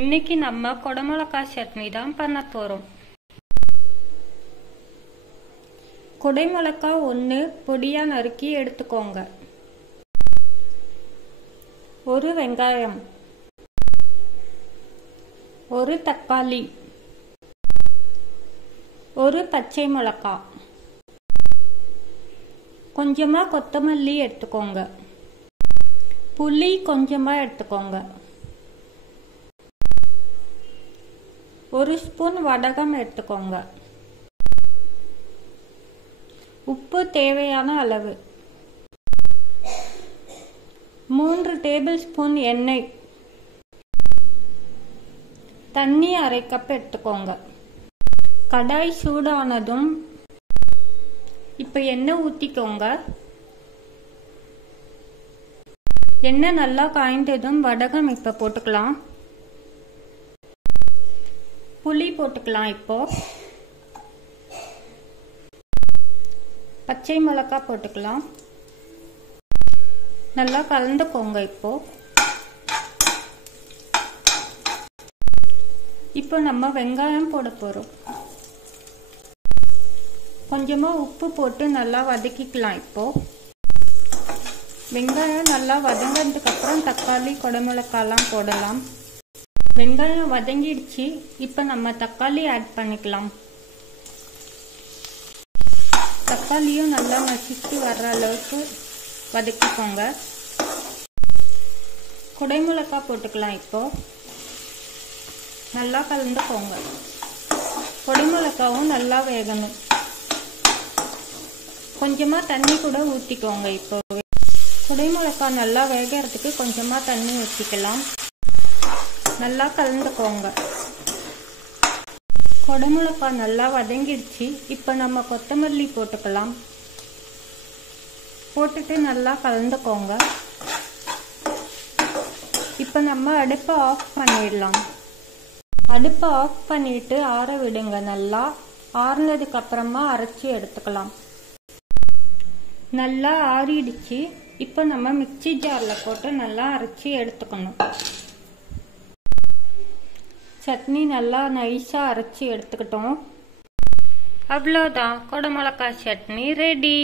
இன்னைக்கு நம்ம குடமிளகாய் சட்னி தான் பண்ண போறோம். குடமிளகாய் 1 பொடியா நறுக்கி எடுத்துக்கோங்க. ஒரு வெங்காயம், ஒரு தக்காளி, ஒரு பச்சை மிளகாய், கொஞ்சமா கொத்தமல்லி எடுத்துக்கோங்க. புளி கொஞ்சமா எடுத்துக்கோங்க. ஒரு ஸ்பூன் வடகம் எடுத்துக்கோங்க. உப்பு தேவையான அளவு. 3 டேபிள் ஸ்பூன் எண்ணெய். தண்ணி அரை கப் எடுத்துக்கோங்க. கடாய் சூடானதும் இப்ப எண்ணெய் ஊத்திக்கோங்க. எண்ணெய் நல்லா காய்ந்ததும் வடகம் இப்ப போட்டுக்கலாம். புளி போட்டுக்கலாம். இப்போ பச்சை மிளகாய் போட்டுக்கலாம். நல்லா கலந்துக்கோங்க. இப்போ நம்ம வெங்காயம் போட போறோம். கொஞ்சமா உப்பு போட்டு நல்லா வதக்கிக்கலாம். இப்போ வெங்காயம் நல்லா வதங்கினதுக்கு அப்புறம் தக்காளி, குடமிளகாய்லாம் போடலாம். வெங்காயம் வதங்கிடுச்சு. இப்ப நம்ம தக்காளி ஆட் பண்ணிக்கலாம். தக்காளியும் நல்லா மசிச்சு வர்ற அளவுக்கு வதக்கிக்கோங்க. குடமிளகாய் போட்டுக்கலாம். இப்போ நல்லா கலந்துக்கோங்க. குடமிளகாவும் நல்லா வேகணும். கொஞ்சமா தண்ணி கூட ஊத்திக்கோங்க. இப்போ குடமிளகாய் நல்லா வேகிறதுக்கு கொஞ்சமா தண்ணி ஊற்றிக்கலாம். நல்லா கலந்துக்கோங்க. குடமிளகாய் நல்லா வதங்கிடுச்சு. இப்ப நம்ம கொத்தமல்லி போட்டுக்கலாம். போட்டுட்டு நல்லா கலந்துக்கோங்க. இப்ப நம்ம அடுப்பை ஆஃப் பண்ணிடலாம். அடுப்பை ஆஃப் பண்ணிட்டு ஆற விடுங்க. நல்லா ஆறுனதுக்கு அப்புறமா அரைச்சி எடுத்துக்கலாம். நல்லா ஆறிடுச்சு. இப்ப நம்ம மிக்ஸி ஜார்ல போட்டு நல்லா அரைச்சி எடுத்துக்கணும். சட்னி நல்லா நைஸா அரைச்சி எடுத்துக்கிட்டோம். அவ்வளோதான், குடமிளகாய் சட்னி ரெடி.